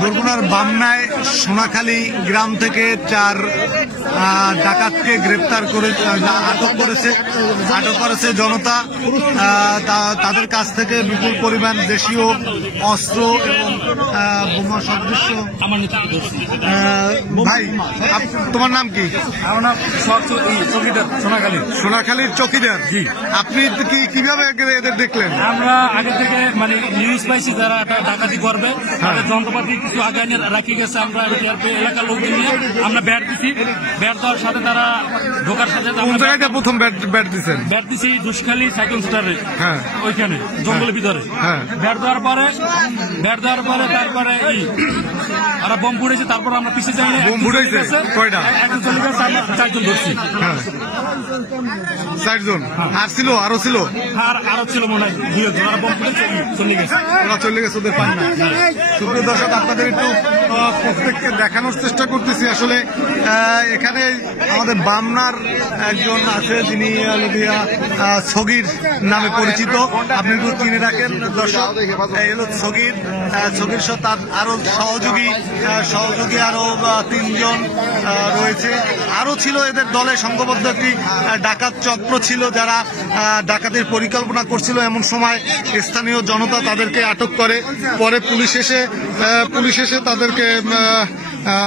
বরগুনার বামনায় সোনাখালী গ্রাম থেকে 4 ডাকাতকে গ্রেপ্তার করে আটক করেছে জনতা। তাদের কাছ থেকে বিপুল পরিমাণ দেশীয় অস্ত্র এবং বোমা সদৃশ্য। ভাই, তোমার নাম কি? আমার নাম চকিদার, সোনাখালীর চকিদার। জি, আপনি কিভাবে এদের দেখলেন? আমরা আগে থেকে মানে নিউজ পাইছি যারা ডাকাতি করবে, তাদের যন্ত্রপাতি কিছু আগে রাখি গেছে। আমরা এলাকার লোকজন নিয়ে আমরা ব্যাট দিচ্ছি। ব্যাট দেওয়ার সাথে তারা ঢোকার সাথে কোন জায়গাটা প্রথম ব্যাট দিচ্ছেন? ব্যাট দিচ্ছি দুষ্খালী সাইকেল স্টারে, ওইখানে জঙ্গলের ভিতরে। ব্যাট দেওয়ার পরে তারপরে ওরা বোম ফুটেছে। তারপর আমরা পিছিয়ে যাই। বোম ফুটেছে কয়টা? একজন চলে গেছে, আমরা 4 জন ধরছি। 4 জন আর ছিল? আরো ছিল? আরো ছিল মনে হয় 2 জন। ওরা বোম ফুটেছে, চলে গেছে। ওরা চলে গেছে, ওদের পান না। সুপ্রিয় দর্শক, আপনাদের একটু প্রত্যেককে দেখানোর চেষ্টা করতেছি। আসলে এখানে আমাদের বামনার একজন আছে, যিনি সগির নামে পরিচিত। আপনি একটু চিনে রাখেন দর্শক। এই হলো সগির সহ তার আরো সহযোগী আরো 3 জন রয়েছে। আরো ছিল এদের দলে সংঘবদ্ধ একটি ডাকাত চক্র ছিল, যারা ডাকাতের পরিকল্পনা করছিল। এমন সময় স্থানীয় জনতা তাদেরকে আটক করে। পরে পুলিশ এসে তাদেরকে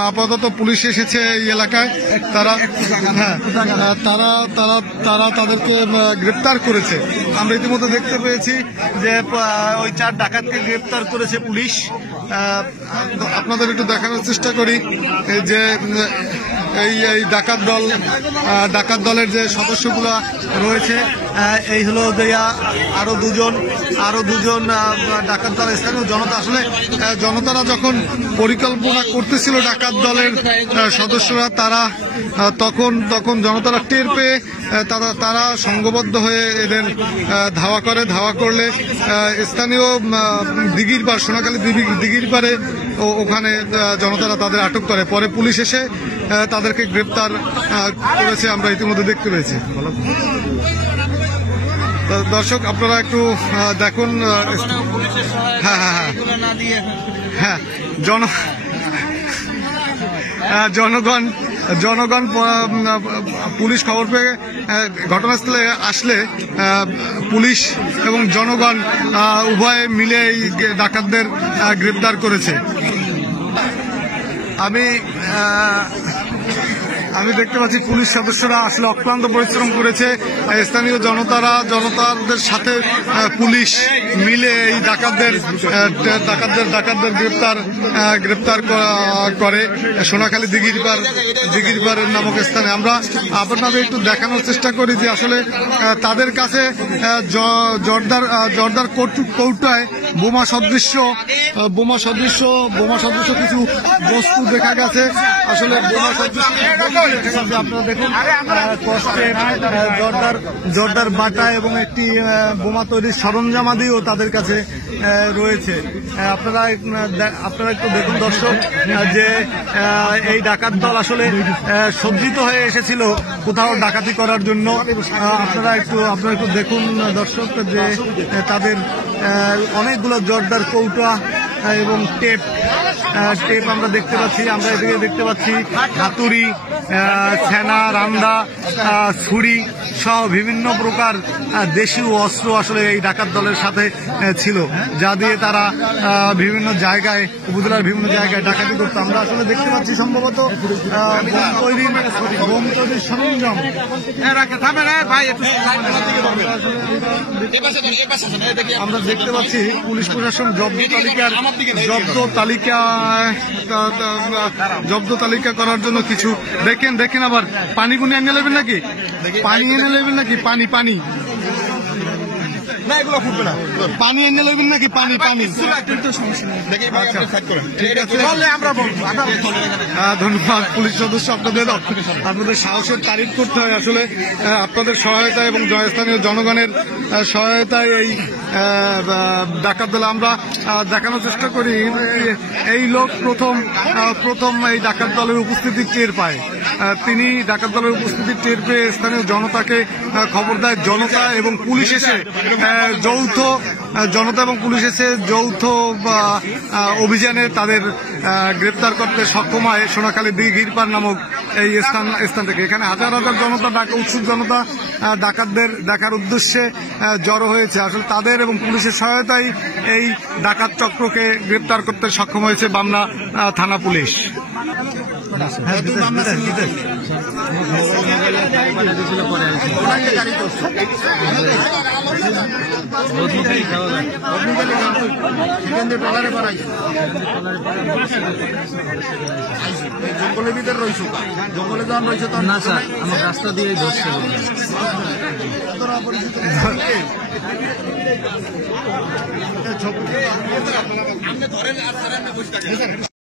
আপাতত পুলিশ এসেছে এই এলাকায়। তারা তাদেরকে গ্রেপ্তার করেছে। আমরা ইতিমধ্যে দেখতে পেয়েছি যে ওই 4 ডাকাতকে গ্রেপ্তার করেছে পুলিশ। আপনাদের একটু দেখানোর চেষ্টা করি যে এই ডাকাত দলের যে সদস্যগুলো রয়েছে, এই হলো আরো দুজন ডাকাত দল স্থানীয় জনতা। আসলে জনতারা যখন পরিকল্পনা করতেছিল ডাকাত দলের সদস্যরা, তখন জনতারা টের পেয়ে তারা সংঘবদ্ধ হয়ে এদের ধাওয়া করলে স্থানীয় দিঘির পার, সোনাখালী দিঘির পারে ওখানে জনতারা তাদের আটক করে। পরে পুলিশ এসে তাদেরকে গ্রেপ্তার করেছে, আমরা ইতিমধ্যে দেখতে পেয়েছি। দর্শক, আপনারা একটু দেখুন। হ্যাঁ, জনগণ পুলিশ খবর পেয়ে ঘটনাস্থলে আসলে পুলিশ এবং জনগণ উভয়ে মিলে এই ডাকাতদের গ্রেপ্তার করেছে। আমি দেখতে পাচ্ছি পুলিশ সদস্যরা আসলে অক্লান্ত পরিশ্রম করেছে। স্থানীয় জনতাদের সাথে পুলিশ মিলে এই ডাকাতদের গ্রেপ্তার করে সোনাখালী দিঘিরপাড় নামক স্থানে। আমরা আপনাদের একটু দেখানোর চেষ্টা করি যে আসলে তাদের কাছে জর্দার কৌটায় বোমা সদৃশ্য কিছু বস্তু দেখা গেছে। আসলে বোমা সদৃশ্য আপনারা দেখুন, জর্দার বাটা এবং একটি বোমা তৈরির সরঞ্জামাদিও তাদের কাছে রয়েছে। আপনারা একটু দেখুন দর্শক, যে এই ডাকাত দল আসলে সজ্জিত হয়ে এসেছিল কোথাও ডাকাতি করার জন্য। আপনারা একটু দেখুন দর্শক, যে তাদের অনেকগুলো জর্দার কৌটা এবং টেপ আমরা দেখতে পাচ্ছি। আমরা এদিকে দেখতে পাচ্ছি হাতুড়ি, ছানা, রান্দা, ছুরি সহ বিভিন্ন প্রকার দেশীয় অস্ত্র আসলে এই ডাকাত দলের সাথে ছিল, যা দিয়ে তারা বিভিন্ন জায়গায়, উপজেলার বিভিন্ন জায়গায় ডাকাতি করতো। আমরা আসলে দেখতে পাচ্ছি সম্ভবত বোম তৈরির সরঞ্জাম। আমরা দেখতে পাচ্ছি পুলিশ প্রশাসন জব্দ তালিকা করার জন্য কিছু দেখেন আবার পানি পুনি এনে নেবেন নাকি, পানি না, এগুলো ফুটবে না, পানি এনে নেবেন নাকি, পানি ধন্যবাদ পুলিশ সদস্য, আপনাদের সাহসের তারিফ করতে হয়। আসলে আপনাদের সহায়তা এবং স্থানীয় জনগণের সহায়তায় এই ডাকাত দলে আমরা দেখানোর চেষ্টা করি। এই লোক প্রথম এই ডাকাত দলের উপস্থিতি টের পায়। তিনি ডাকাত দলের উপস্থিতি টের পেয়ে স্থানীয় জনতাকে খবর দেয়। জনতা এবং পুলিশ এসে যৌথ অভিযানে তাদের গ্রেপ্তার করতে সক্ষম হয় সোনাখালী দিঘিরপাড় নামক এই স্থান থেকে। এখানে হাজার হাজার উৎসুক জনতা ডাকাতদের দেখার উদ্দেশ্যে জড়ো হয়েছে। আসলে তাদের এবং পুলিশের সহায়তায় এই ডাকাত চক্রকে গ্রেপ্তার করতে সক্ষম হয়েছে বামনা থানা পুলিশ। জঙ্গলের ভিতরে রয়েছে, জঙ্গলে যখন রয়েছে তখন না স্যার আমার রাস্তা দিয়ে ধরছে।